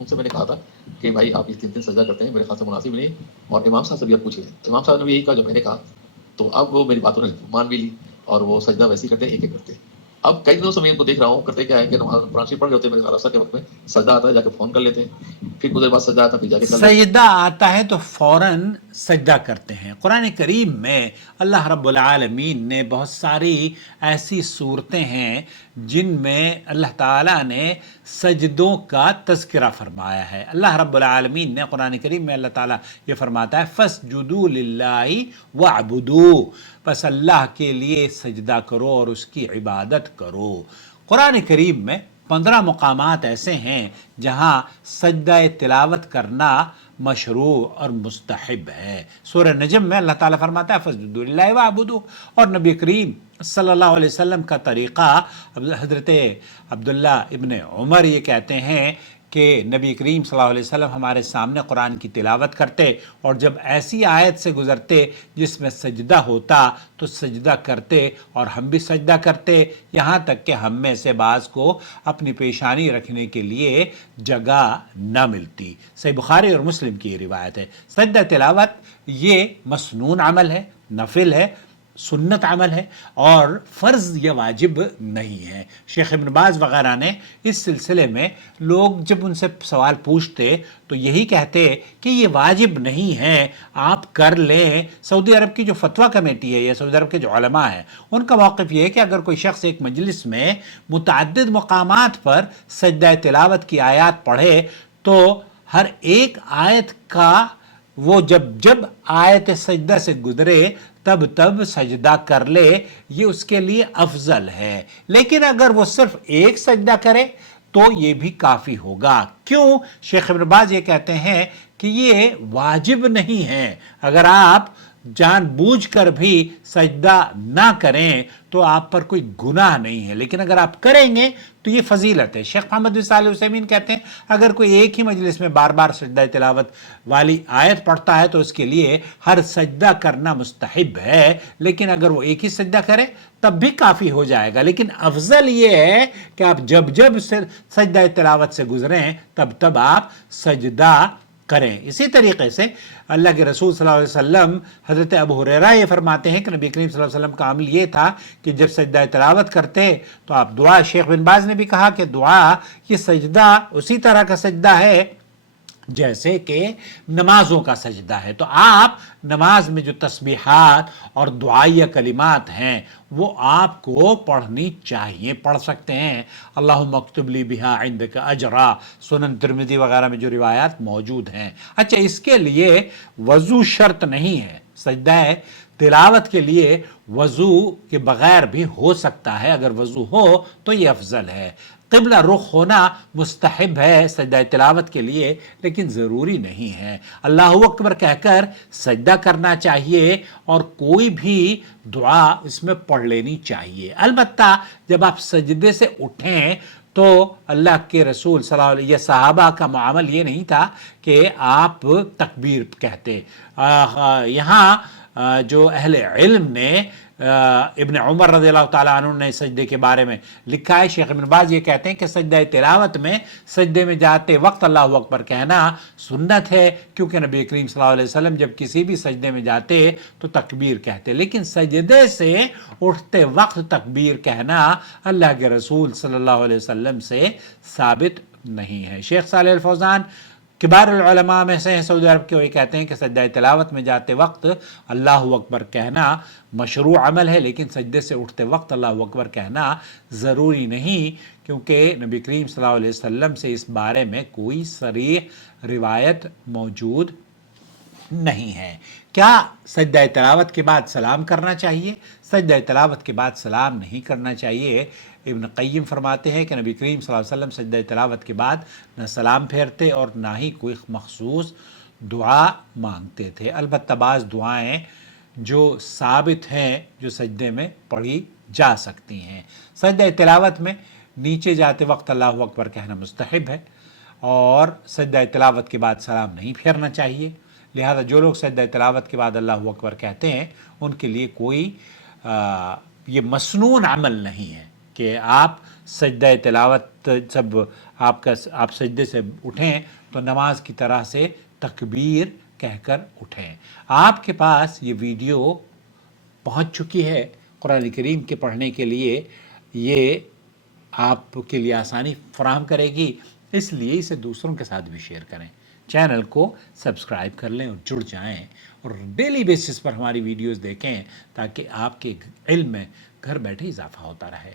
ان سے میں نے کہا تھا کہ بھائی آپ یہ 3 سجدہ کرتے ہیں، میرے خیال سے مناسب نہیں، اور امام صاحب سے بھی آپ پوچھیں۔ امام صاحب نے بھی یہی کہا جو میں نے کہا، تو اب وہ میری باتوں نے مان بھی لی اور وہ سجدہ ویسے ہی کرتے، ایک ایک کرتے۔ اب کئی دنوں سے میں ان کو دیکھ رہا ہوں، کرتے کیا ہے کہ نماز قرآن شریف پڑھ رہے ہوتے ہیں، میرے خیال اثر کے وقت میں سجدہ آتا ہے، جا کے فون کر لیتے ہیں، پھر کچھ دیر بعد سجدہ آتا ہے، پھر جا کے کر لیتے ہیں۔ سجدہ آتا ہے تو فوراً سجدہ کرتے ہیں۔ قرآن کریم میں اللہ رب العالمین نے بہت ساری ایسی صورتیں ہیں جن میں اللہ تعالیٰ نے سجدوں کا تذکرہ فرمایا ہے۔ اللہ رب العالمین نے قرآن کریم میں اللہ تعالیٰ یہ فرماتا ہے فَاسْجُدُوا لِلَّهِ وَاعْبُدُوا، بس اللہ کے لیے سجدہ کرو اور اس کی عبادت کرو۔ قرآن کریم میں 15 مقامات ایسے ہیں جہاں سجدہ تلاوت کرنا مشروع اور مستحب ہے۔ سورہ نجم میں اللہ تعالیٰ فرماتا ہے فَاسْجُدُوا لِلَّهِ وَاعْبُدُوا، اور نبی کریم صلی اللہ علیہ وسلم کا طریقہ، حضرت عبداللہ ابن عمر یہ کہتے ہیں کہ نبی کریم صلی اللہ علیہ وسلم ہمارے سامنے قرآن کی تلاوت کرتے، اور جب ایسی آیت سے گزرتے جس میں سجدہ ہوتا تو سجدہ کرتے، اور ہم بھی سجدہ کرتے، یہاں تک کہ ہم میں سے بعض کو اپنی پیشانی رکھنے کے لیے جگہ نہ ملتی۔ صحیح بخاری اور مسلم کی یہ روایت ہے۔ سجدہ تلاوت یہ مسنون عمل ہے، نفل ہے، سنت عمل ہے، اور فرض یا واجب نہیں ہے۔ شیخ ابن باز وغیرہ نے اس سلسلے میں، لوگ جب ان سے سوال پوچھتے تو یہی کہتے کہ یہ واجب نہیں ہے، آپ کر لیں۔ سعودی عرب کی جو فتویٰ کمیٹی ہے یا سعودی عرب کے جو علماء ہیں، ان کا موقف یہ ہے کہ اگر کوئی شخص ایک مجلس میں متعدد مقامات پر سجدہ تلاوت کی آیات پڑھے تو ہر ایک آیت کا وہ جب آیت سجدہ سے گزرے تب سجدہ کر لے، یہ اس کے لیے افضل ہے۔ لیکن اگر وہ صرف ایک سجدہ کرے تو یہ بھی کافی ہوگا۔ کیوں؟ شیخ ابن باز یہ کہتے ہیں کہ یہ واجب نہیں ہے۔ اگر آپ جان بوجھ کر بھی سجدہ نہ کریں تو آپ پر کوئی گناہ نہیں ہے، لیکن اگر آپ کریں گے تو یہ فضیلت ہے۔ شیخ محمد بن صالح العثیمین کہتے ہیں اگر کوئی ایک ہی مجلس میں بار بار سجدہ تلاوت والی آیت پڑھتا ہے تو اس کے لیے ہر سجدہ کرنا مستحب ہے، لیکن اگر وہ ایک ہی سجدہ کرے تب بھی کافی ہو جائے گا۔ لیکن افضل یہ ہے کہ آپ جب سجدہ تلاوت سے گزریں تب آپ سجدہ کریں۔ اسی طریقے سے اللہ کے رسول صلی اللہ علیہ وسلم، حضرت ابو ہریرہ یہ فرماتے ہیں کہ نبی کریم صلی اللہ علیہ وسلم کا عمل یہ تھا کہ جب سجدہ تلاوت کرتے تو آپ دعا، شیخ بن باز نے بھی کہا کہ دعا یہ سجدہ اسی طرح کا سجدہ ہے جیسے کہ نمازوں کا سجدہ ہے۔ تو آپ نماز میں جو تسبیحات اور دعائیہ کلمات ہیں وہ آپ کو پڑھنی چاہیے، پڑھ سکتے ہیں۔ اللہم اکتب لی بہا عندک اجرا، سنن ترمذی وغیرہ میں جو روایات موجود ہیں۔ اچھا، اس کے لیے وضو شرط نہیں ہے، سجدہ تلاوت کے لیے وضو کے بغیر بھی ہو سکتا ہے، اگر وضو ہو تو یہ افضل ہے۔ قبلہ رخ ہونا مستحب ہے سجدہ تلاوت کے لیے، لیکن ضروری نہیں ہے۔ اللہ اکبر کہہ کر سجدہ کرنا چاہیے اور کوئی بھی دعا اس میں پڑھ لینی چاہیے۔ البتہ جب آپ سجدے سے اٹھیں تو اللہ کے رسول صلی اللہ علیہ وسلم، صحابہ کا معامل یہ نہیں تھا کہ آپ تکبیر کہتے۔ یہاں جو اہل علم نے، ابن عمر رضی اللہ تعالیٰ عنہ نے سجدے کے بارے میں لکھا ہے، شیخ ابن باز یہ کہتے ہیں کہ سجدہ تلاوت میں سجدے میں جاتے وقت اللہ اکبر کہنا سنت ہے، کیونکہ نبی کریم صلی اللہ علیہ وسلم جب کسی بھی سجدے میں جاتے تو تکبیر کہتے، لیکن سجدے سے اٹھتے وقت تکبیر کہنا اللہ کے رسول صلی اللہ علیہ وسلم سے ثابت نہیں ہے۔ شیخ صالح الفوزان کبار العلماء میں سے ہیں سعودی عرب کے، وہ کہتے ہیں کہ سجدہ تلاوت میں جاتے وقت اللہ اکبر کہنا مشروع عمل ہے، لیکن سجدے سے اٹھتے وقت اللہ اکبر کہنا ضروری نہیں، کیونکہ نبی کریم صلی اللہ علیہ وسلم سے اس بارے میں کوئی صریح روایت موجود نہیں ہے۔ کیا سجدہ تلاوت کے بعد سلام کرنا چاہیے؟ سجدہ تلاوت کے بعد سلام نہیں کرنا چاہیے۔ ابن قیم فرماتے ہیں کہ نبی کریم صلی اللہ علیہ وسلم سجدہ تلاوت کے بعد نہ سلام پھیرتے اور نہ ہی کوئی مخصوص دعا مانگتے تھے۔ البتہ بعض دعائیں جو ثابت ہیں جو سجدے میں پڑھی جا سکتی ہیں۔ سجدہ تلاوت میں نیچے جاتے وقت اللہ اکبر کہنا مستحب ہے، اور سجدہ تلاوت کے بعد سلام نہیں پھیرنا چاہیے۔ لہذا جو لوگ سجدہ تلاوت کے بعد اللہ اکبر کہتے ہیں ان کے لیے کوئی یہ مسنون عمل نہیں ہے کہ آپ سجدہ تلاوت جب آپ سجدے سے اٹھیں تو نماز کی طرح سے تکبیر کہہ کر اٹھیں۔ آپ کے پاس یہ ویڈیو پہنچ چکی ہے قرآن کریم کے پڑھنے کے لیے، یہ آپ کے لیے آسانی فراہم کرے گی، اس لیے اسے دوسروں کے ساتھ بھی شیئر کریں، چینل کو سبسکرائب کر لیں اور جڑ جائیں اور ڈیلی بیسس پر ہماری ویڈیوز دیکھیں تاکہ آپ کے علم میں گھر بیٹھے اضافہ ہوتا رہے۔